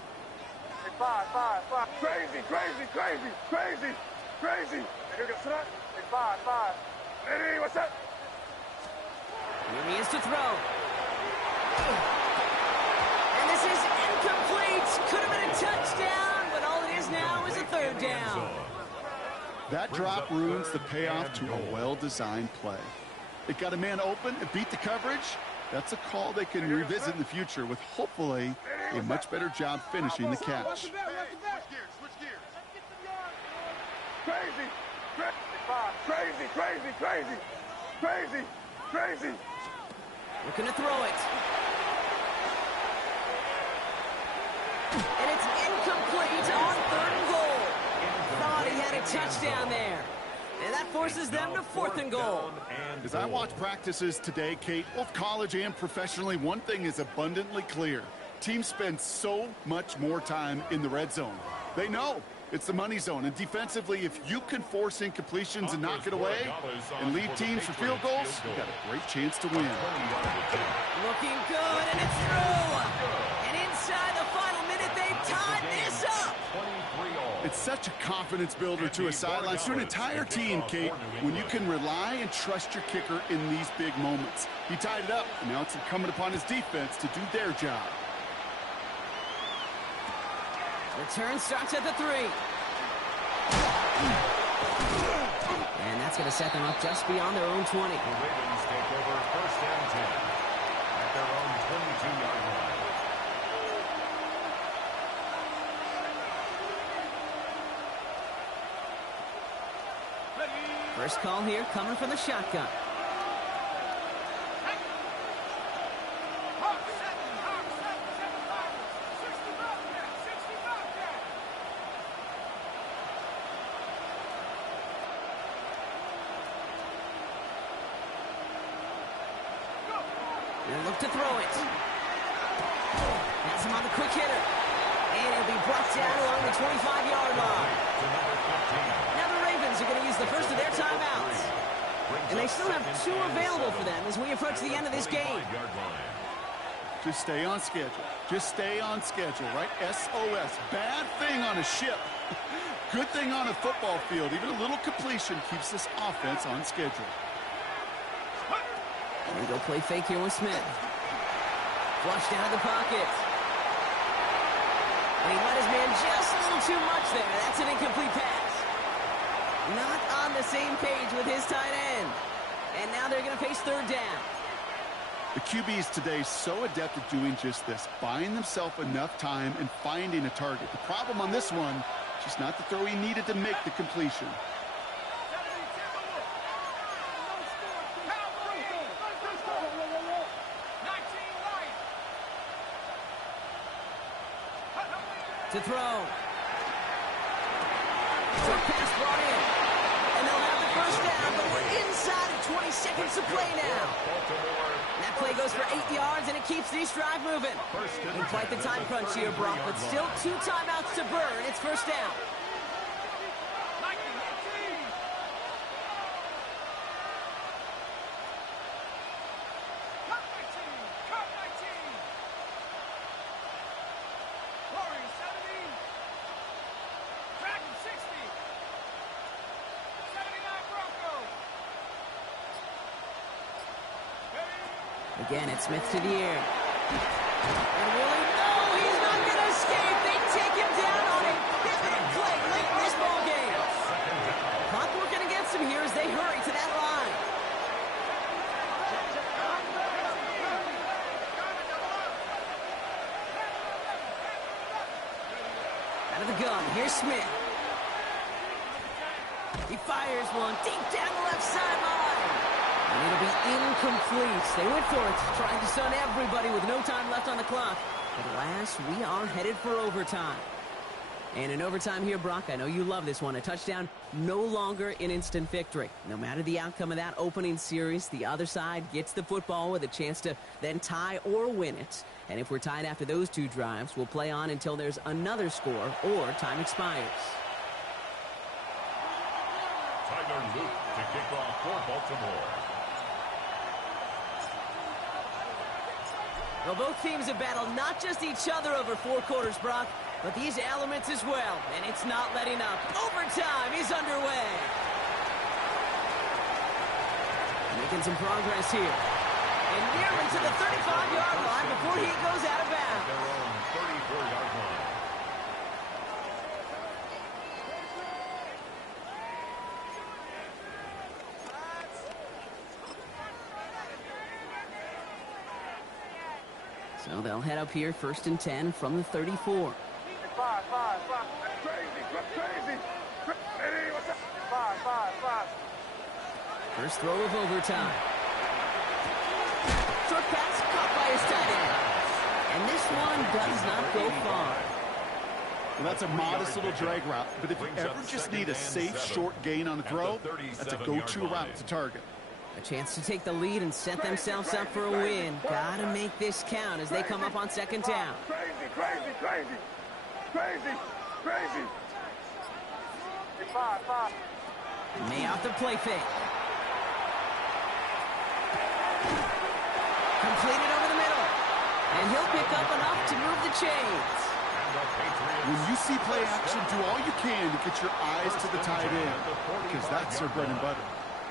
Five. Crazy, crazy, crazy, crazy, crazy. Five. Eddie, what's up? Here he is to throw. And this is incomplete. Could have been a touchdown, but all it is now is a third down. That drop ruins the payoff to a well-designed play. It got a man open, it beat the coverage. That's a call they can revisit in the future with hopefully a much better job finishing the catch. Switch gears. Crazy. Looking to throw it. And it's incomplete on 3rd and goal. Thought he had a touchdown there. And that forces them to 4th and goal. As I watch practices today, Kate, both college and professionally, one thing is abundantly clear. Teams spend so much more time in the red zone. They know it's the money zone. And defensively, if you can force incompletions and knock it away and lead teams for field goals, you've got a great chance to win. Looking good, and it's through. And inside the final minute, they've tied this up. It's such a confidence builder to a sideline, to an entire team, Kate, when you can rely and trust your kicker in these big moments. He tied it up, and now it's incumbent upon his defense to do their job. Return starts at the 3. And that's going to set them up just beyond their own 20. The Ravens take over 1st and 10 at their own 22-yard line. First call here coming from the shotgun. And look to throw it. Has him on the quick hitter. And it'll be brought down along the 25-yard line. Now the Ravens are going to use the first of their timeouts. And they still have 2 available for them as we approach the end of this game. Just stay on schedule. Just stay on schedule, right? SOS. Bad thing on a ship. Good thing on a football field. Even a little completion keeps this offense on schedule. And we go play fake here with Smith. Flushed out of the pocket. And he let his man just a little too much there. That's an incomplete pass. Not on the same page with his tight end. And now they're going to face 3rd down. The QBs today so adept at doing just this, buying themselves enough time and finding a target. The problem on this one, just not the throw he needed to make the completion. To throw. Short pass brought in. And they'll have the first down, but we're inside of 20 seconds to play now. And that play goes for 8 yards, and it keeps this drive moving. And quite the time crunch here, Brock, but still 2 timeouts to burn. It's first down. Again, it's Smith to the air. And Willie, no, he's not going to escape. They take him down on a pivotal play late in this ball game. Clock working against him here as they hurry to that line. Out of the gun, here's Smith. He fires one deep down the left sideline. And it'll be incomplete. They went for it, trying to stun everybody with no time left on the clock. But alas, we are headed for overtime. And in overtime here, Brock, I know you love this one. A touchdown, no longer an instant victory. No matter the outcome of that opening series, the other side gets the football with a chance to then tie or win it. And if we're tied after those 2 drives, we'll play on until there's another score or time expires. Tyler Luke to kick off for Baltimore. Well, both teams have battled not just each other over 4 quarters, Brock, but these elements as well, and it's not letting up. Overtime is underway. Making some progress here. And nearly to the 35-yard line before he goes out of bounds. Their own 34-yard line. So they'll head up here, 1st and 10 from the 34. Five. Crazy. Hey, what's up? Five. First throw of overtime. Short pass caught by his tight end. And this one does not go far. Well, that's a modest little drag route, but if you ever just need a safe short gain on a throw, that's a go-to route to target. A chance to take the lead and set themselves up for a win. Gotta make this count as they come up on 2nd down. Crazy. Five. May off the play fake. Completed over the middle. And he'll pick up enough to move the chains. When you see play action, do all you can to get your eyes to the tight end, because that's their bread and butter.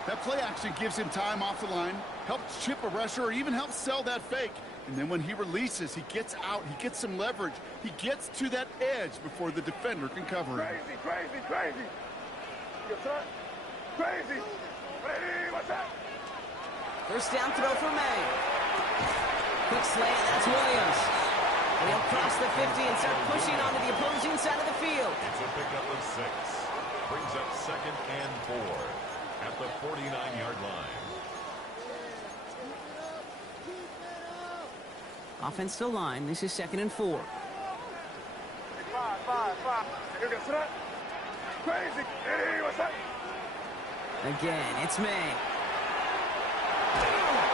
That play action gives him time off the line, helps chip a rusher, or even helps sell that fake. And then when he releases, he gets out, he gets some leverage. He gets to that edge before the defender can cover him. Crazy. Yes, sir. Crazy. Hey, what's up? First down throw for May. Quick slant, that's Williams. And he'll cross the 50 and start pushing onto the opposing side of the field. It's a pickup of 6. Brings up 2nd and 4 at the 49-yard line. Offense to line. This is 2nd and 4. Five. Here goes that. Crazy. Hey, what's up? Again, it's May.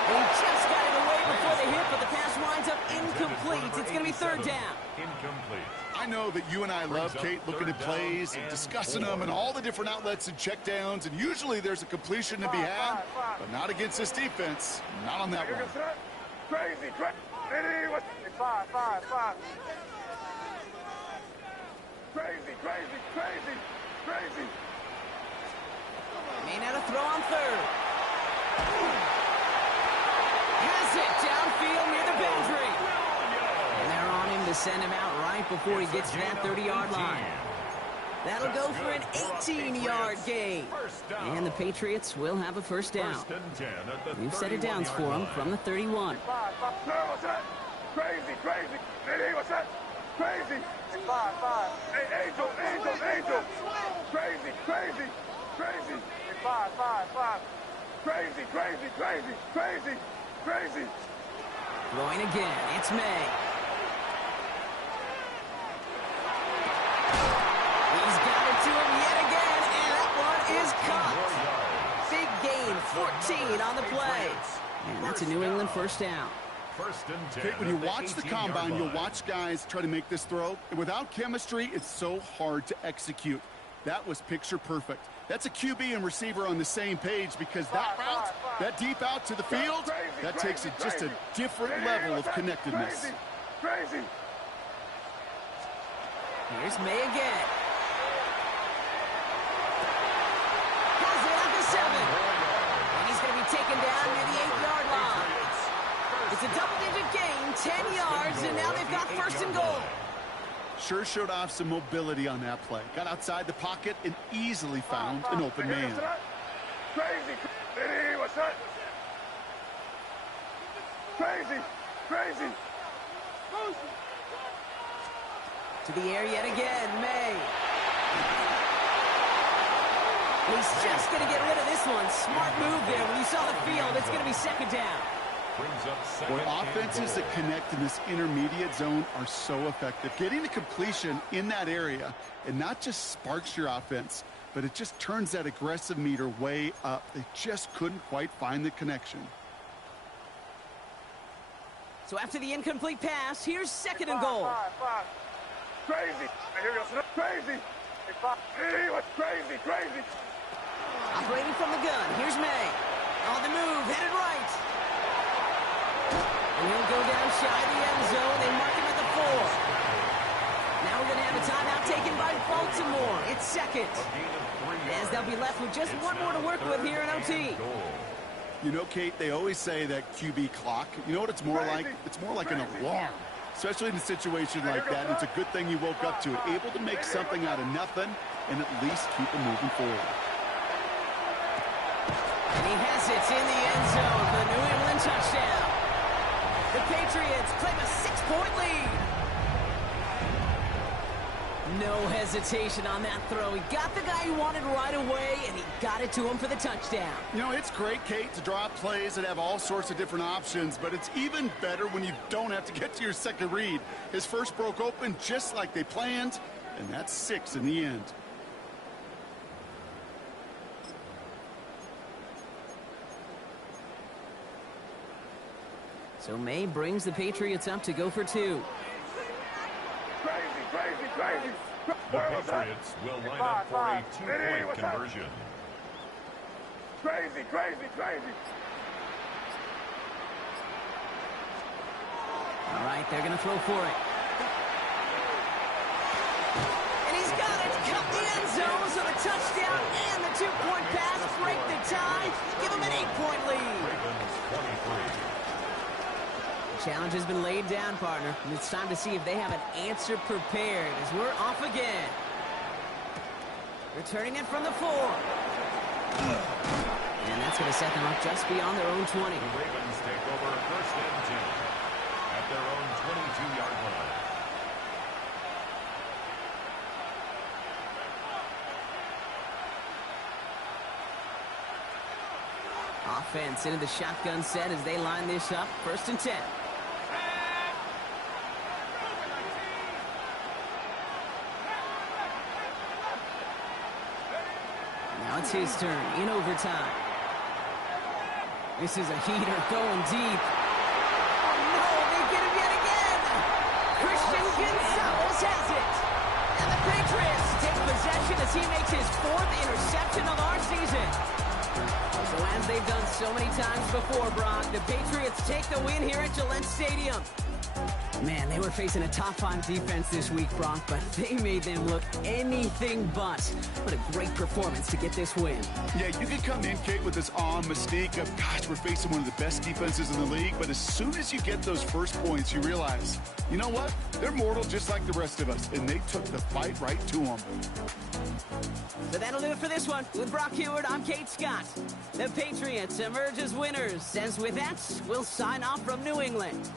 He just got it away before the hit, but the pass winds up incomplete. It's going to be 3rd down. Incomplete. I know that you and I love, Kate, looking at plays and discussing them and all the different outlets and checkdowns, and usually there's a completion to be had, but not against this defense. Not on that one. Crazy. Hey, what's up? Five. Crazy. May not a throw on 3rd. Has it downfield near the boundary. And they're on him to send him out right before he gets to that 30-yard line. That'll go for an 18-yard gain. And the Patriots will have a 1st down. We've set it down for them from the 31. Crazy. Hey, what's that? Crazy. Five. Hey, Angel. Crazy. Five. Crazy. Throwing again, it's May. He's got it to him yet again, and that one is caught. Big gain, 14 on the play. And that's a New England 1st down. 1st and 10. Kate, when you watch the combine, you'll watch guys try to make this throw. And without chemistry, it's so hard to execute. That was picture perfect. That's a QB and receiver on the same page, because that route, that deep out to the field, that takes it just a different level of connectedness. Crazy. Here's May again. Has it at the 7. And he's going to be taken down near the 8-yard line. It's a double-digit gain, 10 yards, and now they've got 1st and goal. Sure showed off some mobility on that play. Got outside the pocket and easily found an open man. Crazy. Hey, what's that? Crazy. To the air yet again, May. He's just going to get rid of this one. Smart move there. When you saw the field, it's going to be 2nd down. Boy, offenses that connect in this intermediate zone are so effective. Getting the completion in that area, and not just sparks your offense, but it just turns that aggressive meter way up. They just couldn't quite find the connection. So after the incomplete pass, here's 2nd and goal. Five. Crazy. Here goes crazy. Hey, what's crazy? Operating from the gun, here's May. On the move, headed right. And he'll go down shy of the end zone. They mark him at the 4. Now we're going to have a timeout taken by Baltimore. It's 2nd. As they'll be left with just one more to work with here in OT. You know, Kate, they always say that QB clock. You know what it's more like? It's more like an alarm, especially in a situation like that. It's a good thing you woke up to it, able to make something out of nothing and at least keep them moving forward. And he has it in the end zone for the New England touchdown. The Patriots claim a 6-point lead. No hesitation on that throw. He got the guy he wanted right away, and he got it to him for the touchdown. You know, it's great, Kate, to draw up plays that have all sorts of different options, but it's even better when you don't have to get to your second read. His first broke open just like they planned, and that's 6 in the end. So May brings the Patriots up to go for 2. Crazy. The Patriots will line up for a 2-point conversion. Crazy. All right, they're going to throw for it. And he's got it. Cut the end zone, so the touchdown and the 2-point pass break the tie. Give him an 8-point lead. Ravens 23. Challenge has been laid down, partner, and it's time to see if they have an answer prepared as we're off again. Returning it from the 4. And that's going to set them up just beyond their own 20. The Ravens take over first and 10 at their own 22-yard line. Offense into the shotgun set as they line this up. First and 10. Now it's his turn in overtime. This is a heater going deep. Oh no, they get him yet again. Christian Gonzalez has it. And the Patriots take possession as he makes his 4th interception of our season. So as they've done so many times before, Brock, the Patriots take the win here at Gillette Stadium. Man, they were facing a top-5 defense this week, Brock, but they made them look anything but. What a great performance to get this win. Yeah, you could come in, Kate, with this awe and mystique of, gosh, we're facing one of the best defenses in the league, but as soon as you get those first points, you realize, you know what? They're mortal just like the rest of us, and they took the fight right to them. So that'll do it for this one. With Brock Heward, I'm Kate Scott. The Patriots emerge as winners. As with that, we'll sign off from New England.